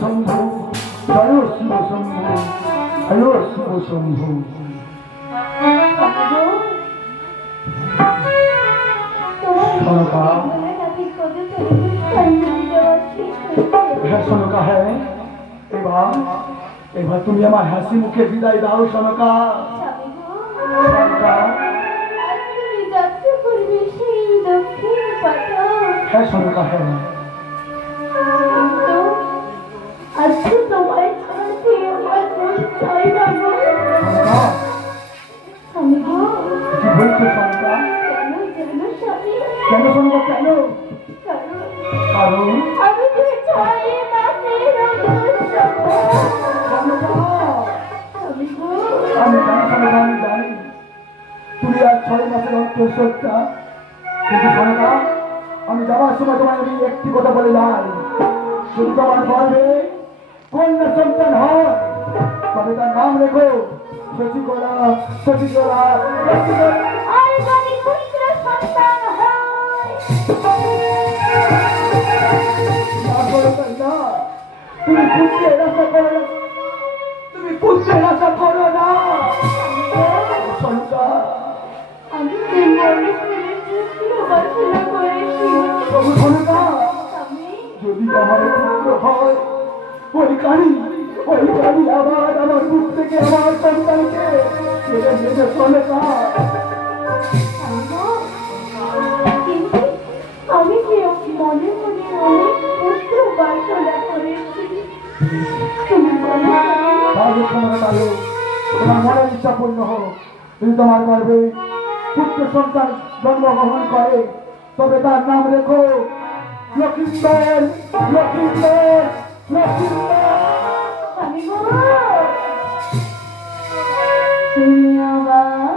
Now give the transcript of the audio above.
শম্ভু জয় শিব শম্ভু জয় শিব শম্ভু। সনকা হ্যাঁ, এবার তুমি আমার হাসি মুখে বিদায় দাও সনকা। হ্যাঁ সনকা হ্যাঁ, আজকে তোমার কি বলছো সনকা? কেন সনকা কেন? কারণ আমি জানি তুমি আর 6 মাসের অন্তঃসত্ত্বা, কিন্তু সনকা আমি যাওয়ার সময় তোমায় আমি একটি কথা বলে যাই, যদি তোমার গর্ভে কন্যা সন্তান হয় তবে তার নাম রেখো শশীকলা। শশীকলা তুমি পুত্রের আশা করো না, তুমি পুত্রের আশা করো না সনকা। যদি আমার পুত্র হয় ওই কারি আবার আমার মুখ থেকে আমার সন্তানকে ছেড়ে নেবে সনকা। আমি যে মনে মনে অনেক পুত্র বাসনা করেছি, তুমি বলো তোমার মনের ইচ্ছা পূর্ণ হোক। যদি তোমার গর্ভে পুত্র সন্তান জন্মগ্রহণ করে তবে তার নাম রেখো লক্ষিন্দর। লক্ষিন্দর তুমি আবার